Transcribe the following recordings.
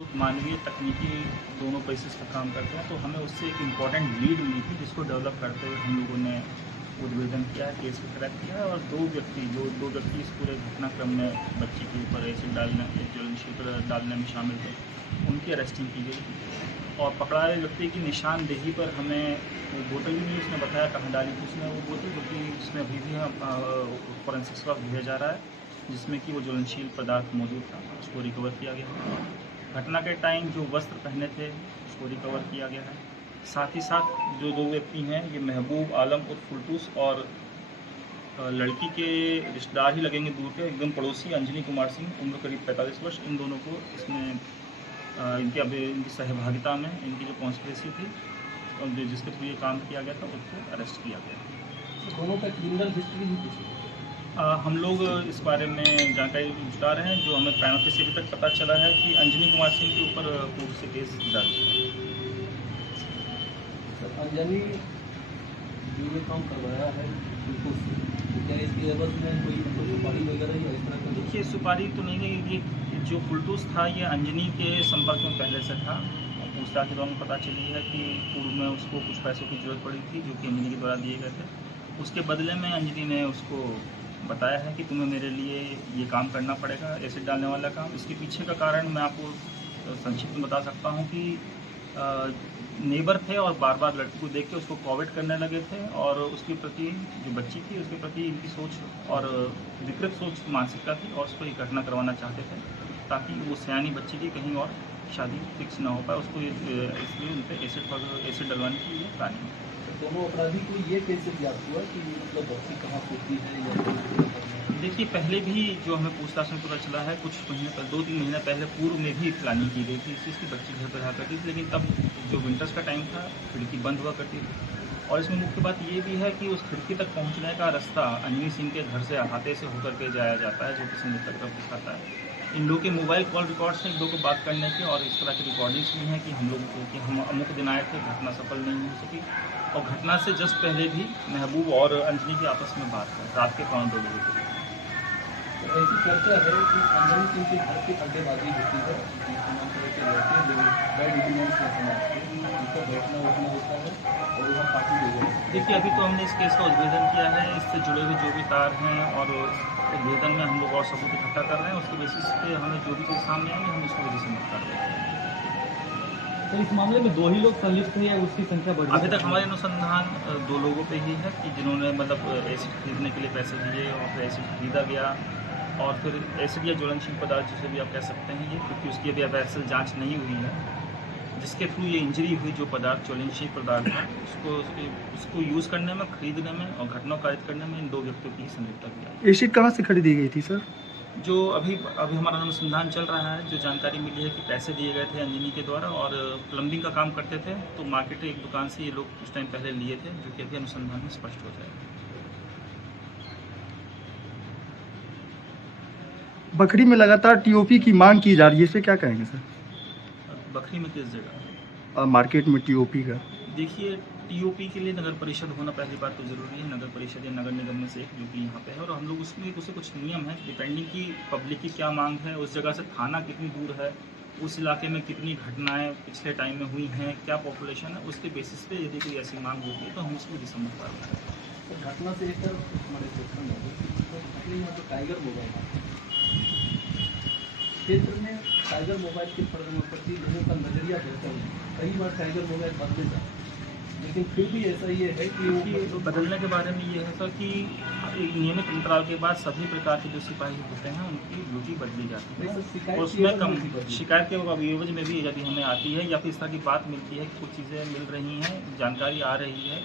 मानवीय तकनीकी दोनों बेसिस पर काम करते हैं, तो हमें उससे एक इम्पॉर्टेंट लीड मिली थी जिसको डेवलप करते हुए हम लोगों ने उद्भेदन किया है, केस को क्रैक किया है और दो व्यक्ति इस पूरे घटनाक्रम में बच्ची के ऊपर एसिड डालने, ज्वलनशील पदार्थ डालने में शामिल थे, उनकी अरेस्टिंग की गई और पकड़ाए व्यक्ति की निशानदेही पर हमें वो बोतल भी नहीं उसने बताया कहाँ डाली थी उसने वो बोतल, क्योंकि उसमें अभी भी फॉरेंसिक्स का भेजा जा रहा है जिसमें कि वो ज्वलनशील पदार्थ मौजूद था, उसको रिकवर किया गया। घटना के टाइम जो वस्त्र पहने थे उसको रिकवर किया गया है। साथ ही साथ जो दो व्यक्ति हैं ये महबूब आलम उर्फ फुलटूस और लड़की के रिश्तेदार ही लगेंगे दूर के, एकदम पड़ोसी अंजनी कुमार सिंह, उम्र करीब 45 वर्ष। इन दोनों को इसमें इनकी सहभागिता में इनकी जो कॉन्स्पिरेसी थी और जिसके थ्रू ये काम किया गया था उसको अरेस्ट किया गया। दोनों का क्रिमिनल हिस्ट्री भी पूछी। हम लोग इस बारे में जानकारी जुटा रहे हैं। जो हमें पैनल से अभी तक पता चला है कि अंजनी कुमार सिंह के ऊपर पूर्व से केस दर्ज है। अंजनी जो ये काम करवाया है उनको तो क्या इसकी एवज में कोई सुपारी वगैरह या इस तरह का? देखिए, सुपारी तो नहीं है। ये जो फुलटूस था ये अंजनी के संपर्क में पहले से था। पूछताछ के दौरान पता चली है कि पूर्व में उसको कुछ पैसों की जरूरत पड़ी थी जो कि अंजनी के द्वारा दिए गए थे। उसके बदले में अंजनी ने उसको बताया है कि तुम्हें मेरे लिए ये काम करना पड़ेगा, एसिड डालने वाला काम। इसके पीछे का कारण मैं आपको संक्षिप्त में बता सकता हूँ कि नेबर थे और बार बार लड़की को देख के उसको कॉवेट करने लगे थे और उसके प्रति जो बच्ची थी उसके प्रति इनकी सोच और विकृत सोच मानसिकता थी और उसको ये घटना करवाना चाहते थे ताकि वो सयानी बच्ची की कहीं और शादी फिक्स ना हो पाए। उसको इसलिए उन पर एसिड डलवाने की ये प्लानिंग है। दोनों अपराधी को ये कैसे ज्ञात हुआ कि मतलब बच्ची कहाँ होती है या? देखिए, पहले भी जो हमें पूछताछ में पता चला है कुछ महीने पहले 2-3 महीने पहले पूर्व में भी प्लानिंग की गई थी इस चीज़ की, बच्ची घर पर रहा करती थी, लेकिन तब जो विंटर्स का टाइम था खिड़की बंद हुआ करती थी। और इसमें मुख्य बात ये भी है कि उस खिड़की तक पहुंचने का रास्ता अंजनी सिंह के घर से अहाते से होकर के जाया जाता है, जो कि संयुक्त तरफ दिखाता है। इन लोगों के मोबाइल कॉल रिकॉर्ड्स हैं एक दो को बात करने के और इस तरह की रिकॉर्डिंग्स भी हैं कि हम लोगों को कि हम अमुक दिन आए थे, घटना सफल नहीं हो सकी। और घटना से जस्ट पहले भी महबूब और अंजनी की आपस में बात है रात के 2:45 बजे। तो ऐसी चर्चा है कि अंजनी सिंह के घर की अड्डेबाजी होती है, लड़के जो बैड इकोनॉमिक्स में समाज के उनका बैठना उठना होता है और वहाँ पार्टी हो जाती है। देखिए, अभी तो हमने इस केस का उद्भेदन किया है, इससे जुड़े हुए जो भी तार हैं और उद्भेदन में हम लोग और सबूत इकट्ठा कर रहे हैं। उसके बेसिस पे हमें जो भी चीज़ सामने आएंगे हम उसको वजह से मत कर रहे हैं। तो इस मामले में 2 ही लोग संलिप्त हैं या उसकी संख्या बढ़? अभी तक हमारे अनुसंधान 2 लोगों पे ही है कि जिन्होंने मतलब एसिड खरीदने के लिए पैसे दिए और फिर एसिड खरीदा गया और फिर एसिड या ज्वलनशील पदार्थ जिसे भी आप कह सकते हैं ये, क्योंकि उसकी अभी असल जांच नहीं हुई है, जिसके थ्रू ये इंजरी हुई, जो पदार्थ ज्वलनशील पदार्थ है उसको यूज़ करने में, खरीदने में और घटना कारित करने में इन 2 व्यक्तियों की ही संलिप्तता भी आई। एसिड कहाँ से खरीदी गई थी सर? जो अभी हमारा अनुसंधान चल रहा है, जो जानकारी मिली है कि पैसे दिए गए थे अंजनी के द्वारा और प्लम्बिंग का काम करते थे, तो मार्केट एक दुकान से ये लोग कुछ टाइम पहले लिए थे, जो कि अभी अनुसंधान में स्पष्ट हो जाएगा। बखरी में लगातार टीओपी की मांग की जा रही है, इस पे क्या कहेंगे सर? बखरी में किस जगह? मार्केट में टीओपी का। देखिए, टीओपी के लिए नगर परिषद होना पहली बात तो ज़रूरी है। नगर परिषद या नगर निगम में से एक जो कि यहाँ पे है और हम लोग उसमें उसे कुछ नियम है डिपेंडिंग की पब्लिक की क्या मांग है, उस जगह से थाना कितनी दूर है, उस इलाके में कितनी घटनाएं पिछले टाइम में हुई हैं, क्या पॉपुलेशन है, उसके बेसिस पे यदि कोई ऐसी मांग होती है तो हम उसको दिसंबर करते हैं। तो घटना से एक तरफ हमारे क्वेश्चन है तो टाइगर मोबाइल क्षेत्र में टाइगर मोबाइल के प्रति लोगों का नजरिया बेहतर है। कई बार टाइगर मोबाइल बदले जाता है, लेकिन फिर भी ऐसा ये है कि तो बदलने के बारे में ये है सर कि नियमित अंतराल के बाद सभी प्रकार के जो सिपाही होते हैं उनकी ड्यूटी बदली जाती है और उसमें कम शिकायत के एवज में भी यदि हमें आती है या फिर इस तरह की बात मिलती है कि कुछ चीज़ें मिल रही हैं, जानकारी आ रही है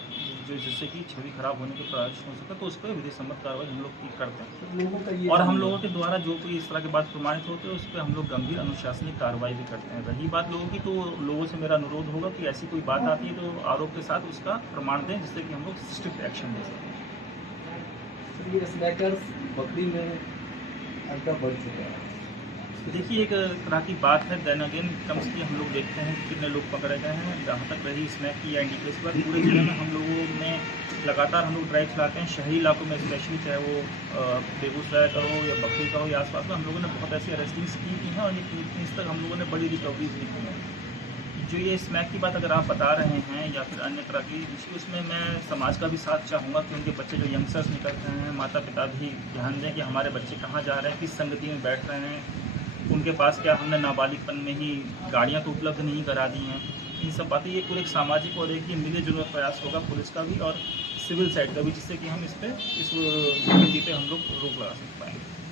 जो जिससे कि छवि खराब होने के प्रयास हो सके, तो उस पर विधि सम्मत कार्रवाई हम लोग करते हैं और हम लोगों के द्वारा जो कोई इस तरह की बात प्रमाणित होती है उस पर हम लोग गंभीर अनुशासनिक कार्रवाई भी करते हैं। रही बात लोगों की, तो लोगों से मेरा अनुरोध होगा कि ऐसी कोई बात आती है तो आरोप के साथ उसका प्रमाण दें जिससे कि हम लोग स्ट्रिक्ट एक्शन ले सकें। ये स्नैकर्स बकरी में अड्डा बढ़ चुका है, देखिए, एक तरह की बात है, देन अगेन कम्स की हम लोग देखते हैं कि कितने लोग पकड़े गए हैं। जहाँ तक रही स्मैक की या एंटी केस की बात, पूरे जिले में हम लोगों ने लगातार हम लोग ड्राइव चलाते हैं। शहरी इलाकों में स्पेशली, चाहे वो बेगूसराय का हो या बखरी का हो या आसपास में, हम लोगों ने बहुत ऐसी अरेस्टिंग्स की हैं और ये इस तक हम लोगों ने बड़ी रिकवरीज भी की हैं। जो ये स्मैक की बात अगर आप बता रहे हैं या फिर अन्य तरह की इसकी, उसमें मैं समाज का भी साथ चाहूँगा कि उनके बच्चे जो यंगस्टर्स निकल रहे हैं, माता पिता भी ध्यान दें कि हमारे बच्चे कहाँ जा रहे हैं, किस संगति में बैठ रहे हैं, उनके पास क्या हमने नाबालिगपन में ही गाड़ियाँ तो उपलब्ध नहीं करा दी हैं। इन सब बातें, ये पूरे एक सामाजिक और एक ये मिले जुले प्रयास होगा पुलिस का भी और सिविल साइड का भी, जिससे कि हम इस पर इस गतिविधि पे हम लोग रोक लगा सकते पाएंगे।